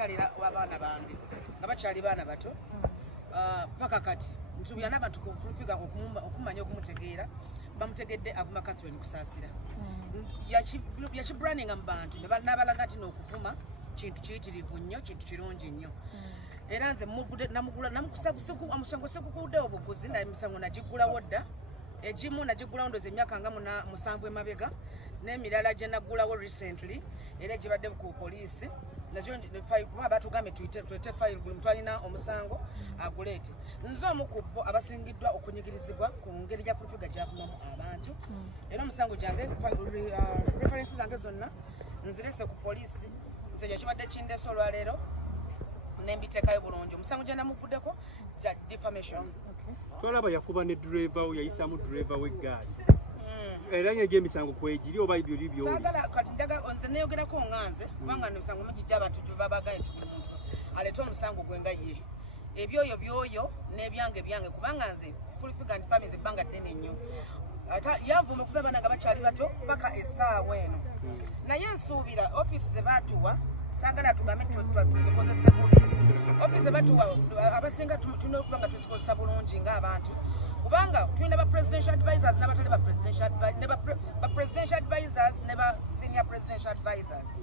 nakyalira abaana bange nga bakyali baana bato paka kati nsubira n'abantu kufiga okumanya okumutegeera bamutegedde avuma Catherine kusaasira yakibrandinga mu bantu n'abalaga nti n'okuvuma kintu kiyitirivu nnyo kintu kirungi nnyo era nze omusango seguguddewo buguzi emisango nagigulawo dda egimu nagigulawo ndoza emyaka nga 7 emabega n'emirala gye naggulawo recently era gibadde ku poliisi nazo kuba batugambye tuyite fayiro buli muntu alina omusango aguleete nze omu ku bo abasingiddwa okunyigirizibwa ku ngeri gya fulifiga gyakumamu abantu era omusango gyange referensi zange zonna nzirese ku poliisi nze gyekibadde kindeese olwaleero nembiteekayo bulungi omusango gye namuguddeko gya defamation. Twalaba yakuba ne driver we yayisaamu driver w'eggaali era nye gy'emisango kwegiri oba ibyo libyo saagala kati njaga nze neeyogerako nganze kubanga emisango mingi gy'abantu gye babagaye nti buli muntu aleete omusango gwe nga ye ebyoyo byoyo n'ebyange kubanga nze fulifiga ndi families ebbanga ddene nnyo yanvume okuva abaana nga bakyali bato paka essaawa eno naye nsuubira ofiisi ze baatuwa saagala tugambe tuzikozese bubi ofiisi ze batuwa abasinga tulina okuba nga tuzikozesa bulungi ng'abantu kubanga tulina ba presidential advisors n'abatali ba presidential advisors ne ba senior presidential advisors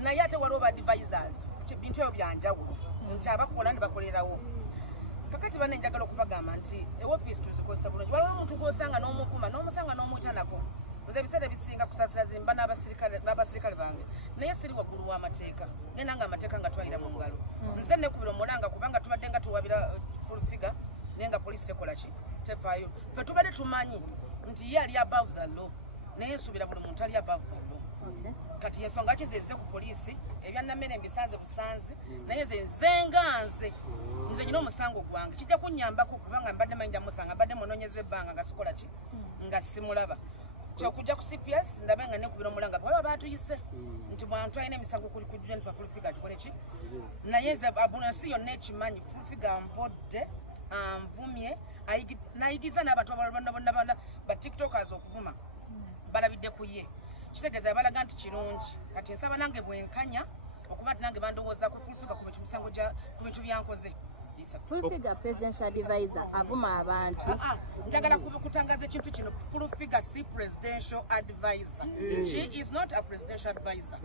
naye ate waliwo ba advisors bintu ebyo byanjawulo nti abakola ne bakolerawo kakati banne njagala okubagamba nti ewofiisi tuzikozesa bulungi waliwo omuntu gw'osanga n'omuvuma n'omusanga n'omuyita nze ebiseera ebisinga kusaasira zimba n'abasirikale bange naye siri waggulu w'amateeka naye nange amateeka nga twalira mu ngalo nze nekubira omulanga kubanga tubadde nga tuwabira full figure naye nga poliisi tekola ki tefaayo fe tubadde tumanyi nti ye ali above the law naye nsuubira buli muntu ali above the law kati ensonga ki ze ku poliisi ebyannamere mbisanze busanzi naye ze nze nyina omusango gwange kijja kunnyambako kubanga mbadde manyi njamusanga mbadde munoonyeza ebbanga nga sikola ki nga simulaba kyokujja ku CPS ndabe nga nekubira omulanga baba batuyise nti bwantu alina emisango kuli ku Jennifer Fulifiga gikole ki naye nze abunansi yonna ekimanyi Fulifiga nvodde anvumye nayigiza n'abantu bonna ba tiktokers okuvuma balabidde ku ye kitegeeza balaga nti kirungi kati nsaba nange bwenkanya okuba nti nange bandowooza ku Fulifiga ku bintu byankoze Fulifiga presidential advisor avuma abantu njagala kutangaza ekintu kino Fulifiga si presidential advisor she is not a presidential advisor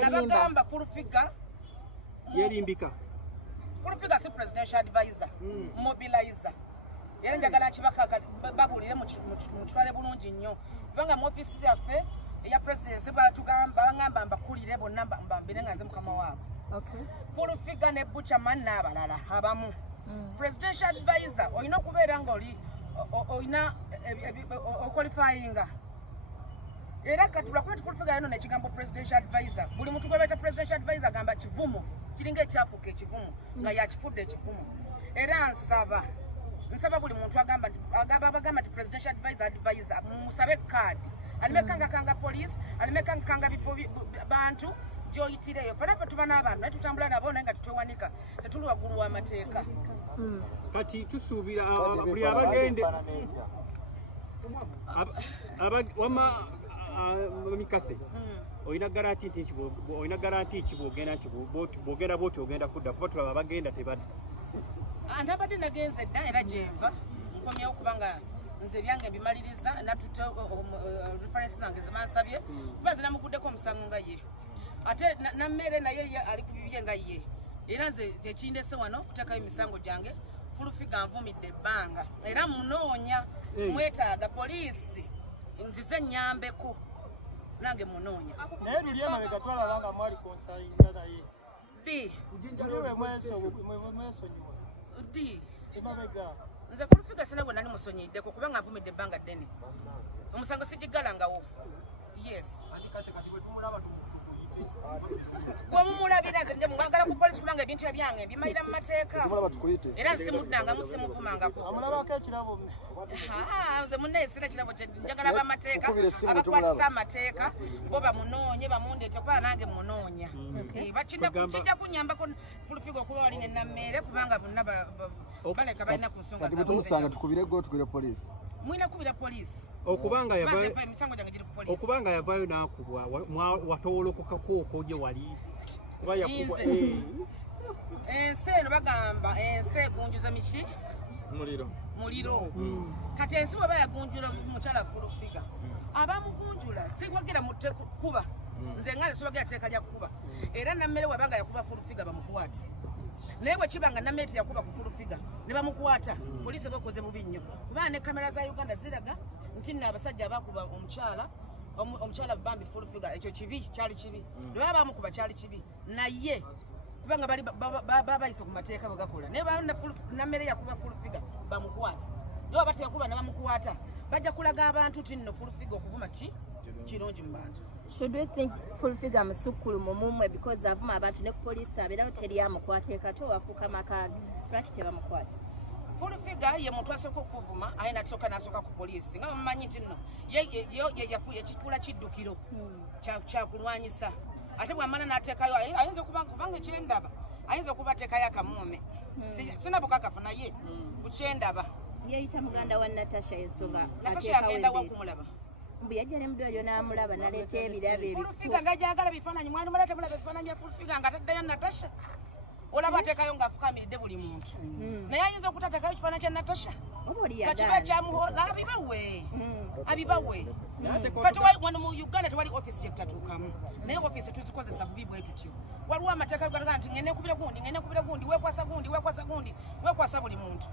nabagamba Fulifiga yerimbika Fulifiga si presidential advisor mobilizer era njagala nkibaka babulire mu kitwale bulungi nnyo kubanga mu office yaffe eya presidency bagamba mbakulire bonna mbambire nga nze mukama waabo Fulifiga ne Buchaman n'abalala abamu presidential advisor olina okubeera nga olina oqualifyinga era kati lwakuba Fulifiga yano nekigambo presidential advisor buli muntu gwebaita presidential advisor agamba kivumo kiringa ekyafuuka ekivumo nga yakifudde ekivumo era nsaba buli muntu abagamba nti presidential advisor musabe kaadi alimekanga police alimekanga bifo bantu gyoyitireyo fanafe tuba n'abantu naye tutambula nabo naye nga tutwewanika tetuli waggulu w'amateeka kati tusuubira buli abagende wama mikase olina garanti ki bwogenda bwoti ogenda kudda kuba tulaba abagenda tebadda nabadde nagenze dda era gyenva nkomyewo kubanga nze ebyange mbimaliriza natutte referensi zange zemansabye kuba zinamuguddeko omusango nga ye ate nammere naye ali ku bibye nga ye era nze tekindese wano kuteekayo emisango gyange Fulifiga nvumidde ebbanga era munoonya mwetaaga poliisi nzize nnyambeko nange munoonya naye luli emabega twalaba nga mwali konsayinga naye mwesonyiwa emabega nze Fulifiga sina gwe nali musonyiddeko kubanga nvumidde ebbanga ddene omusango sigigalangawo yes gwemumulabira nze mwagala ku poliisi kubanga ebintu ebyange mbimalira mu mateeka era nsimuddangamu simuvumangako amulabako ekirabo nze munnaye sina kirabo njagala bamateeka abakwatisa amateeka bo bamunoonye bamundeete kuba nange munoonya kijja kunyambako Fulifiga okuba wali nenammeere kubanga bonna baleka balina ku nsonga kati tumusanga tukubire go tugire poliisi mwina kubira poliisi okubanga emisango gyange giri ku poliisi okubanga yavaayo nakubwa watowolokokako okogye wali kuba yakubwa ensi eno bagamba ensi egunjuza miki muliro kati ensi bweba yagunjula mukyala fulufiga abamugunjula sigwagira kuba nze ngale sibagira teeka lya kuba era nammere wabanga yakuba fulufiga bamukwate naye bwe kibanga nammere teyakuba ku fulufiga ne bamukwata poliisi bakoze bubi nnyo kubanga ne kamera za Uganda ziraga nti nno abasajja abakuba omukyala bambi fulufiga ekyo kibi kyali kibi ne baba bamukuba kyali kibi naye kubanga bali babayise ku mateeka bwe gakola naye nammere yakuba fulufiga bamukwate naye bati yakuba nabamukwata bajja kulaga abantu ti nno fulufiga okuvuma kirungi mu bantu. Should we think fulufiga musukulu mumumwe because avuma abantu ne ku poliisi abeerawo teri amukwate kato wafuuka makaagi lwaki tebamukwata? Fulufiga ye muntu asooka okuvuma ayina tusooka n'asooka ku poliisi nga mumanyi nti nno yafuye ekifuula kiddukiro kyakulwanyisa ate bwamala n'ateekayo ayinza kubanga ekyendaba ayinza okuba ateekayo akamuume sina bukakafu naye bukyendaba yeyita muganda wa Natasha ensonga Natasha yagenda wa kumulaba mbu yajja ne mudolyo n'amulaba naleeta ebirabo Fulufiga ng'ajagala bifaananyi mwani mulete mulaba ebifaananyi bya Fulufiga ng'ataddayo Natasha olaba ateekayo ng'afukamiridde buli muntu naye ayinza okutateekayo ekifaananyi kya Natasha kakiba kyamuhoza abibawe kati wano mu Uganda tewali office gye tutatuukamu naye office tuzikozesa bubi bwe tutyo waliwo amateeka galaga nti ngende kubira gundi wekwasa buli muntu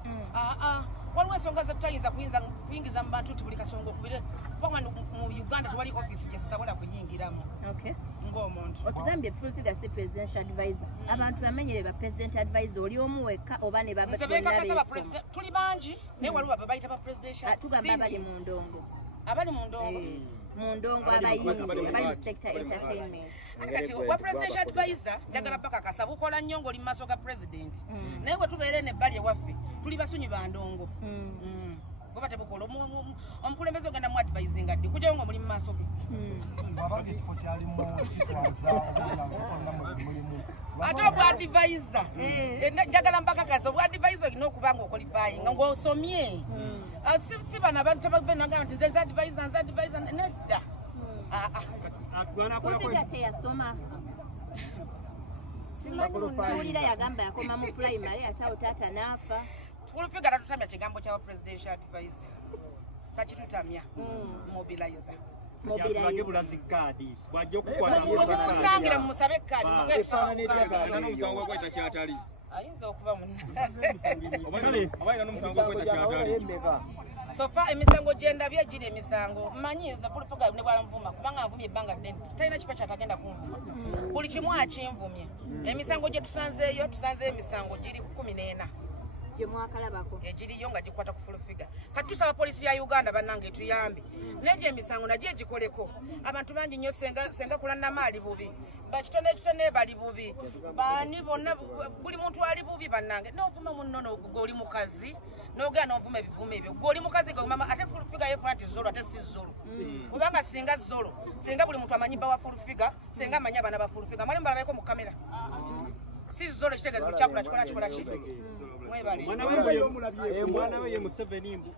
waliwo ensonga zetutayinza kuyingiza mu bantu nti buli kasonga okubire kuba mu Uganda tewali office gye sisabola kuyingiramu ng'omuntu otugambye Fulufiga si presidential advisor abantu bamenyere ba president advisor oli omu wekka oba ne tuli bangi naye waliwo ababayita ba presidential tugamba abali mu ndongo abayimbi abali mu sector entertainment kati wa presidential advisor njagala bakakasa bukola nnyo ng'oli mu maaso ga president naye bwe tubeere n'ebbali ewaffe tuli basunyi ba ndongo kuba tebukola omukulembeze ogenda mu advising addi kujayo nga muli mu maaso ge ate obwa advisor njagala mbakakasa obwa advisor olina okuba nga okwalifying ng'osomye si bano abantu tebabenagamba nti nze advisor nedda Fulufiga teyasoma simanyiwulira yagamba yakoma mu primary ate awo taata n'afa Fulufiga tatutamya kigambo kya presidential advice takitutamya mobilizer yatulage bulazi kaadi bwajja okusangira mumusabe kaadi n'omusango gweta kyatali ayinza okuba munna sofa emisango gyendabye giri emisango mmanyiza Fulufiga ne bwalanvuma kubanga anvumye ebbanga ddene talina kipa kyatagenda kunvuma buli kimu akinvumye emisango gye tusanzeeyo emisango giri 14 egiriyo nga gikwata ku Fulufiga kati tusaba poliisi ya Uganda bannange tuyambe negyo emisango nagyo egikoleko abantu bangi nnyo senga kulannama ali bubi bakitone bali bubi bani bonna buli muntu ali bubi bannange n'ovuma munno goli mukazi n'ogenda n'ovuma ebivumo ebyo goli mukazi gomama ate Fulufiga yefuna nti zolo ate si zolo kubanga singa zolo senga buli muntu amanyi bba wa Fulufiga senga amanyi abaana ba Fulufiga mwali mbalabayeko mu kamera si zolo kitegeeza buli kyakula kikola ki mwana we ye Museveni mbu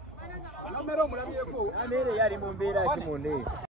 amera omulabyeko amere yali mu mbeera ki munne